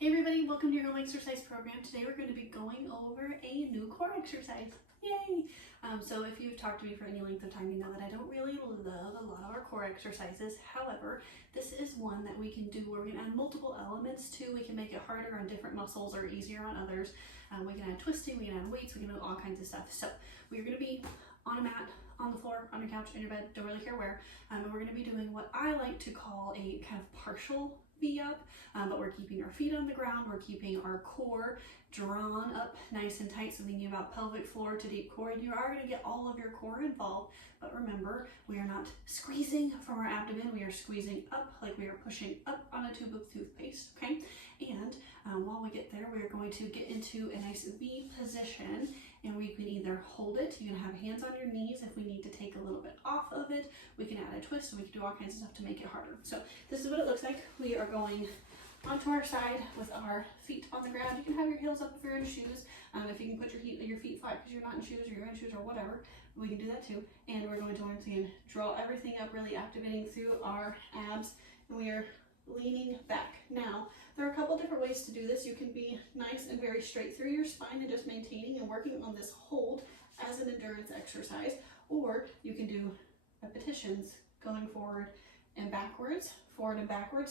Hey everybody, welcome to your home exercise program. Today we're going to be going over a new core exercise. Yay! So if you've talked to me for any length of time, you know that I don't really love a lot of our core exercises. However, this is one that we can do where we can add multiple elements to. We can make it harder on different muscles or easier on others. We can add twisting, we can add weights, we can do all kinds of stuff. So we're going to be on a mat, on the floor, on your couch, in your bed, don't really care where. And we're going to be doing what I like to call a kind of partial V-up, but we're keeping our feet on the ground, we're keeping our core drawn up nice and tight, so thinking about pelvic floor to deep core, and you are going to get all of your core involved. But remember, we are not squeezing from our abdomen, we are squeezing up like we are pushing up on a tube of toothpaste, okay? And while we get there, we are going to get into a nice V position, and we can either hold it, you can have hands on your knees if we need to take a little bit off of it, we can add a twist, and we can do all kinds of stuff to make it harder. So this is what it looks like. We are going onto our side with our feet on the ground. You can have your heels up if you're in shoes. If you can put your feet flat because you're not in shoes or you're in shoes or whatever, we can do that too. And we're going to once again draw everything up, really activating through our abs, and we are leaning back. Now, there are a couple different ways to do this. You can be nice and very straight through your spine and just maintaining and working on this hold as an endurance exercise, or you can do repetitions going forward and backwards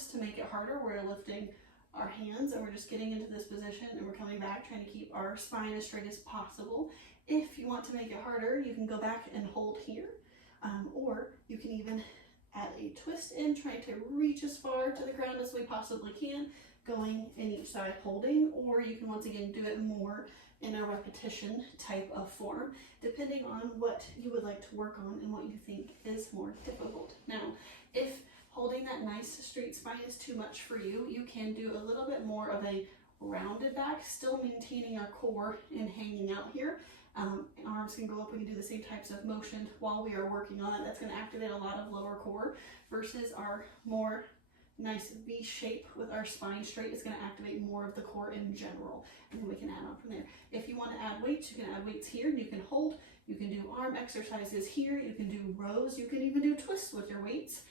to make it harder. We're lifting our hands and we're just getting into this position and we're coming back, trying to keep our spine as straight as possible. If you want to make it harder, you can go back and hold here, or you can even add a twist in, trying to reach as far to the ground as we possibly can, going in each side holding, or you can once again do it more in a repetition type of form, depending on what you would like to work on and what you think is more difficult. Now, if holding that nice straight spine is too much for you, you can do a little bit more of a rounded back, still maintaining our core and hanging out here. Arms can go up, we can do the same types of motion while we are working on it. That's going to activate a lot of lower core versus our more nice V shape with our spine straight. It's going to activate more of the core in general, and then we can add on from there. If you want to add weights, you can add weights here, and you can hold. You can do arm exercises here, you can do rows, you can even do twists with your weights.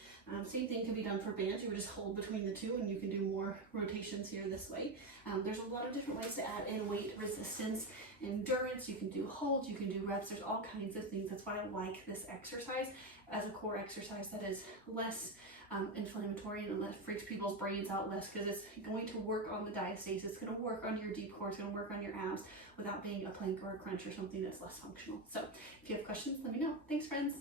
Same thing can be done for bands. You would just hold between the two and you can do more rotations here this way. There's a lot of different ways to add in weight resistance, endurance. You can do holds, you can do reps. There's all kinds of things. That's why I like this exercise as a core exercise that is less inflammatory and less freaks people's brains out less, because it's going to work on the diastasis, it's going to work on your deep core, it's going to work on your abs without being a plank or a crunch or something that's less functional. So if you have questions, let me know. Thanks, friends.